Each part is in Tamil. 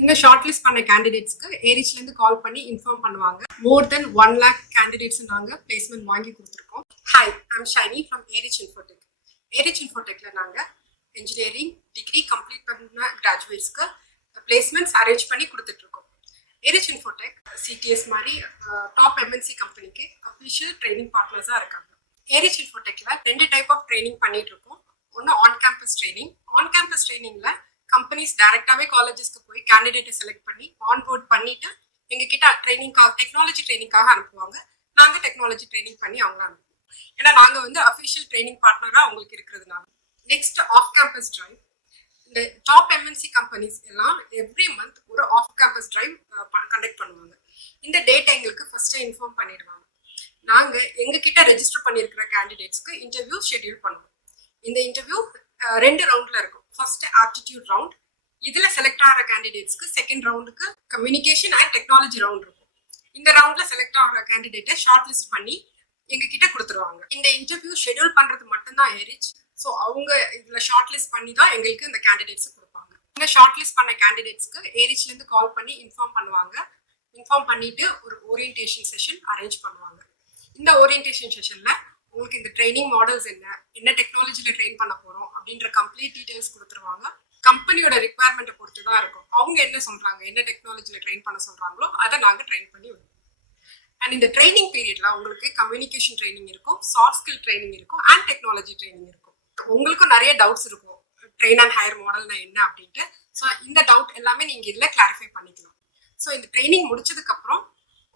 இந்த ஷார்ட் லிஸ்ட் பண்ண கேண்டிடேட்ஸ்க்கு ஏரிச்லேருந்து கால் பண்ணி இன்ஃபார்ம் பண்ணுவாங்க. மோர் தென் 1 lakh கேண்டிடேட்ஸ் நாங்கள் பிளேஸ்மெண்ட் வாங்கி கொடுத்துருக்கோம். Hi, I'm Shiny from Erich Infotech. Erich இன்ஃபோடெக்ல நாங்கள் இன்ஜினியரிங் டிகிரி கம்ப்ளீட் பண்ண கிராஜுவேட்ஸ்க்கு பிளேஸ்மெண்ட்ஸ் அரேஞ்ச் பண்ணி கொடுத்துட்ருக்கோம். ஏரிச் இன்ஃபோடெக் சிடிஎஸ் மாதிரி டாப் எம்என்சி கம்பெனிக்கு அஃபிஷியல் ட்ரைனிங் பார்ட்னர்ஸாக இருக்காங்க. ஏரிச் இன்ஃபோடெக்ல 2 டைப் ஆஃப் ட்ரைனிங் பண்ணிட்டு இருக்கோம். ஒன்று on campus training. On campus ட்ரைனிங்ல கம்பெனிஸ் டைரக்டாவே காலேஜஸ்க்கு போய் கேண்டிடேட்டை செலக்ட் பண்ணி ஆன்போர்ட் பண்ணிட்டு எங்ககிட்ட ட்ரைனிங்காக டெக்னாலஜி ட்ரைனிங்காக அனுப்புவாங்க. நாங்கள் டெக்னாலஜி ட்ரைனிங் பண்ணி அவங்க அனுப்புவோம். ஏன்னா நாங்கள் வந்து அஃபிஷியல் ட்ரைனிங் பார்ட்னராக அவங்களுக்கு இருக்கிறதுனால. Next off campus drive. இந்த டாப் எம்என்சி கம்பெனிஸ் எல்லாம் எவ்ரி மந்த் ஒரு ஆஃப் கேம்பஸ் டிரைவ் கண்டக்ட் பண்ணுவாங்க. இந்த டேட்டை எங்களுக்கு ஃபர்ஸ்டே இன்ஃபார்ம் பண்ணிடுவாங்க. நாங்கள் எங்ககிட்ட ரெஜிஸ்டர் பண்ணியிருக்கிற கேண்டிடேட்ஸ்க்கு இன்டர்வியூ ஷெட்யூல் பண்ணுவோம். இந்த இன்டர்வியூ 2 ரவுண்ட்ல இருக்கும். First aptitude round. இதுல செலக்ட் ஆகிற கேண்டிடேட்ஸ்க்கு செகண்ட் ரவுண்டுக்கு கம்யூனிகேஷன் அண்ட் டெக்னாலஜி ரவுண்ட் இருக்கும். இந்த ரவுண்ட்ல செலக்ட் ஆகிற கேண்டிடேட்டை ஷார்ட் லிஸ்ட் பண்ணி எங்ககிட்ட கொடுத்துருவாங்க. இந்த இன்டர்வியூ ஷெட்யூல் பண்றது மட்டும்தான் ஏரிச். ஸோ அவங்க இதுல ஷார்ட் லிஸ்ட் பண்ணி தான் எங்களுக்கு இந்த கேண்டிடேட்ஸ் கொடுப்பாங்க. இந்த ஷார்ட் லிஸ்ட் பண்ண கேண்டிடேட்ஸ்க்கு ஏரிச்ல இருந்து கால் பண்ணி இன்ஃபார்ம் பண்ணுவாங்க. இன்ஃபார்ம் பண்ணிட்டு ஒரு ஓரியன்டேஷன் செஷன் அரேஞ்ச் பண்ணுவாங்க. இந்த ஓரியன்டேஷன் செஷன்ல உங்களுக்கு இந்த ட்ரைனிங் மாடல்ஸ் என்ன டெக்னாலஜியில ட்ரெயின் பண்ண போறோம் அப்படின்ற கம்ப்ளீட் டீடைல்ஸ் கொடுத்துருவாங்க. கம்பெனியோட ரிக்வயர்மெண்ட்டை பொறுத்து தான் இருக்கும். அவங்க என்ன சொல்றாங்க, என்ன டெக்னாலஜியில ட்ரெயின் பண்ண சொல்றாங்களோ அதை நாங்கள் ட்ரெயின் பண்ணி விடுவோம். அண்ட் இந்த ட்ரைனிங் பீரியட்ல உங்களுக்கு கம்யூனிகேஷன் ட்ரைனிங் இருக்கும், சாஃப்ட் ஸ்கில் ட்ரைனிங் இருக்கும், அண்ட் டெக்னாலஜி ட்ரைனிங் இருக்கும். உங்களுக்கும் நிறைய டவுட்ஸ் இருக்கும், ட்ரெயின் அண்ட் ஹையர் மாடல்னா என்ன அப்படின்ட்டு. ஸோ இந்த டவுட் எல்லாமே நீங்க இதுல கிளாரிஃபை பண்ணிக்கலாம். ஸோ இந்த ட்ரைனிங் முடிச்சதுக்கு அப்புறம்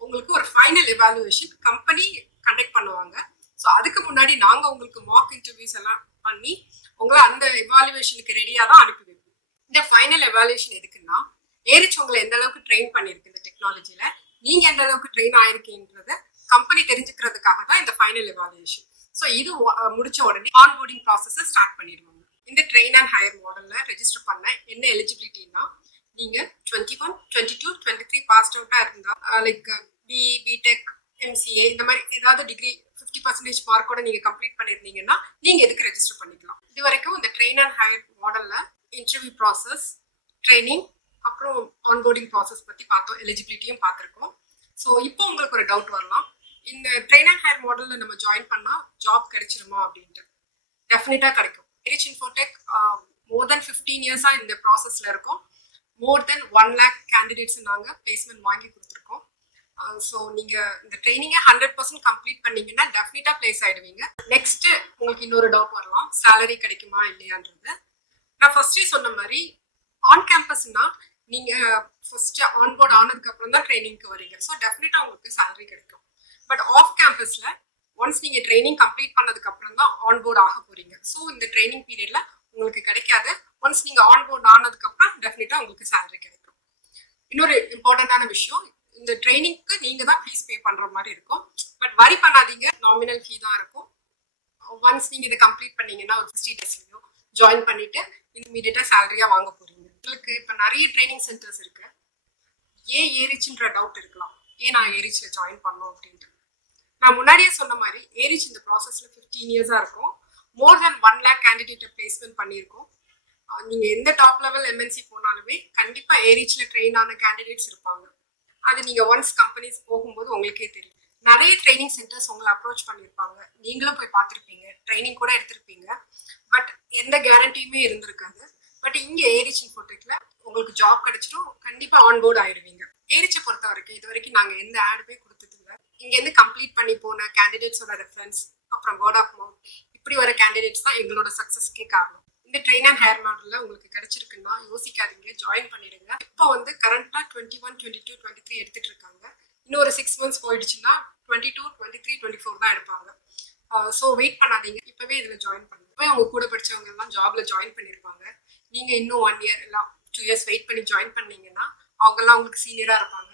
உங்களுக்கு ஒரு ஃபைனல் எவாலுவேஷன் கம்பெனி கண்டக்ட் பண்ணுவாங்க. ஸோ அதுக்கு முன்னாடி நாங்கள் உங்களுக்கு மாக் இன்டர்வியூஸ் எல்லாம் பண்ணி உங்களை அந்த எவாலுவேஷனுக்கு ரெடியாக தான் அனுப்பி வைப்போம். இந்த ஃபைனல் எவாலுவேஷன் எதுக்குன்னா, ஏரிச் உங்களை எந்த அளவுக்கு ட்ரெயின் பண்ணியிருக்கு இந்த டெக்னாலஜியில், நீங்கள் எந்த அளவுக்கு ட்ரெயின் ஆயிருக்கீன்றத கம்பெனி தெரிஞ்சுக்கிறதுக்காக தான் இந்த ஃபைனல் எவாலுவேஷன். ஸோ இது முடிச்ச உடனே ஆன்போர்டிங் ப்ராசஸை ஸ்டார்ட் பண்ணிடுவாங்க. இந்த ட்ரெயின் அண்ட் ஹையர் மாடலில் ரெஜிஸ்டர் பண்ண என்ன எலிஜிபிலிட்டின்னா, நீங்கள் 21, 22, 23 பாஸ்ட் அவுட்டாக இருந்தால் லைக் பிஇ, பிடெக், எம்சிஏ இந்த மாதிரி ஏதாவது டிகிரி 50% மார்க்கோட நீங்க கம்ப்ளீட் பண்ணிருந்தீங்கன்னா நீங்க எதுக்கு ரெஜிஸ்டர் பண்ணிக்கலாம். இது வரைக்கும் இந்த ட்ரெயின் அண்ட் ஹையர் மாடல்ல இன்டர்வியூ ப்ராசஸ், ட்ரைனிங், அப்புறம் ஆன்போர்டிங் ப்ராசஸ் பத்தி பார்த்தோம், எலிஜிபிலிட்டியும் பார்த்துருக்கோம். ஸோ இப்போ உங்களுக்கு ஒரு டவுட் வரலாம், இந்த ட்ரெயின் அண்ட் ஹையர் மாடல்ல நம்ம ஜாயின் பண்ணா ஜாப் கிடைச்சிருமா அப்படின்ட்டு. டெஃபினட்டா கிடைக்கும். ஏரிச் இன்ஃபோடெக் மோர் தென் 15 இயர்ஸா இந்த ப்ராசஸ்ல இருக்கும். மோர் தென் 1 lakh கேண்டிடேட்ஸ் நாங்கள் பிளேஸ்மெண்ட் வாங்கி கொடுத்துருக்கோம். ஸோ நீங்கள் இந்த ட்ரைனிங்கை 100% கம்ப்ளீட் பண்ணீங்கன்னா டெஃபினட்டாக பிளேஸ் ஆகிடுவீங்க. நெக்ஸ்ட் உங்களுக்கு இன்னொரு டவுட் வரலாம், சேலரி கிடைக்குமா இல்லையான்றது. நான் ஃபர்ஸ்டே சொன்ன மாதிரி ஆன் கேம்பஸ்னா நீங்கள் ஃபர்ஸ்ட் ஆன்போர்ட் ஆனதுக்கு அப்புறம் தான் ட்ரைனிங்க்கு வரீங்க. ஸோ டெஃபினட்டாக உங்களுக்கு சேலரி கிடைக்கும். பட் ஆஃப் கேம்பஸில் ஒன்ஸ் நீங்கள் ட்ரைனிங் கம்ப்ளீட் பண்ணதுக்கு அப்புறம் தான் ஆன்போர்ட் ஆக போறீங்க. ஸோ இந்த ட்ரைனிங் பீரியட்ல உங்களுக்கு கிடைக்காது. ஒன்ஸ் நீங்கள் ஆன்போர்ட் ஆனதுக்கு அப்புறம் டெஃபினட்டாக உங்களுக்கு சேலரி கிடைக்கும். இன்னொரு இம்பார்ட்டண்டான விஷயம், இந்த ட்ரைனிங்க்கு நீங்க தான் ஃபீஸ் பே பண்ற மாதிரி இருக்கும். பட் வரி பண்ணாதீங்க, நாமினல் ஃபீ தான் இருக்கும். ஒன்ஸ் நீங்க இதை கம்ப்ளீட் பண்ணீங்கன்னா ஒரு 60 டேஸ்லயோ ஜாயின் பண்ணிட்டு இமீடியட்டா சேலரியா வாங்க போறீங்க. உங்களுக்கு இப்ப நிறைய ட்ரைனிங் சென்டர்ஸ் இருக்கு. ஏன் ஏரிச்ன்ற டவுட் இருக்கலாம், ஏன் நான் ஏரிச்ல ஜாயின் பண்ணோம் அப்படின்ட்டு. நான் முன்னாடியே சொன்ன மாதிரி ஏரிச் இந்த ப்ராசஸ்ல 15 இயர்ஸா இருக்கும். மோர் தென் 1 lakh கேண்டிடேட்டை பிளேஸ்மெண்ட் பண்ணியிருக்கோம். நீங்க எந்த டாப் லெவல் எம்என்சி போனாலுமே கண்டிப்பா ஏரிச்ல ட்ரெயின் ஆன கேண்டிடேட்ஸ் இருப்பாங்க. அது நீங்க ஒன்ஸ் கம்பெனிஸ் போகும்போது உங்களுக்கே தெரியும். நிறைய ட்ரைனிங் சென்டர்ஸ் உங்களை அப்ரோச் பண்ணியிருப்பாங்க, நீங்களும் போய் பார்த்துருப்பீங்க, ட்ரைனிங் கூட எடுத்திருப்பீங்க. பட் எந்த கேரண்டியுமே இருந்திருக்காது. பட் இங்க ஏரிச் இன்ஃபோடெக்ல உங்களுக்கு ஜாப் கிடைச்சிடும், கண்டிப்பா ஆன்போர்ட் ஆயிடுவீங்க. ஏரிச்சை பொறுத்த வரைக்கும் இது வரைக்கும் நாங்க எந்த ஆடுமே கொடுத்தது இல்லை. இங்க இருந்து கம்ப்ளீட் பண்ணி போன கேண்டிடேட்ஸோட ரெஃபரன்ஸ், அப்புறம் வேர்ட் ஆஃப் மவுத், இப்படி வர கேண்டிடேட்ஸ் தான் எங்களோட சக்சஸ்க்கே காரணம். இந்த ட்ரெயின் அண்ட் ஹையர் மாடல்ல உங்களுக்கு கிடைச்சிருக்குன்னா யோசிக்காதீங்க, ஜாயின் பண்ணிடுங்க. இப்போ வந்து கரண்டா 21, 22, 23 எடுத்துட்டு இருக்காங்க. இன்னும் ஒரு 6 months போயிடுச்சுன்னா 22, 23, 24 தான் எடுப்பாங்க. ஸோ வெயிட் பண்ணாதீங்க, இப்பவே இதுல ஜாயின் பண்ணுங்க. இப்பவே உங்க கூட படிச்சவங்க எல்லாம் ஜாப்ல ஜாயின் பண்ணிருப்பாங்க. நீங்க இன்னும் 1 year இல்லை 2 years வெயிட் பண்ணி ஜாயின் பண்ணீங்கன்னா அவங்க எல்லாம் உங்களுக்கு சீனியரா இருப்பாங்க.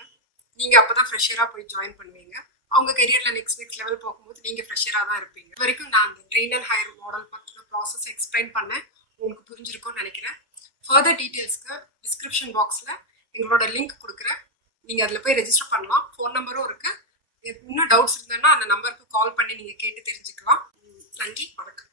நீங்க அப்பதான் ஃப்ரெஷரா போய் ஜாயின் பண்ணுவீங்க. அவங்க கெரியர்ல நெக்ஸ்ட் லெவல் போகும்போது நீங்க ஃப்ரெஷரா தான் இருப்பீங்க. இது வரைக்கும் நான் இந்த ட்ரெயின் அண்ட் ஹையர் மாடல் பத்தின ப்ராசஸ் எக்ஸ்பிளைன் பண்ணேன், உங்களுக்கு புரிஞ்சிருக்கும்னு நினைக்கிறேன். ஃபர்தர் டீட்டெயில்ஸ்க்கு டிஸ்கிரிப்ஷன் பாக்ஸில் எங்களோட லிங்க் கொடுக்குறேன். நீங்கள் அதில் போய் ரெஜிஸ்டர் பண்ணலாம். ஃபோன் நம்பரும் இருக்குது. இன்னும் டவுட்ஸ் இருந்ததுன்னா அந்த நம்பருக்கு கால் பண்ணி நீங்கள் கேட்டு தெரிஞ்சுக்கலாம். நன்றி, வணக்கம்.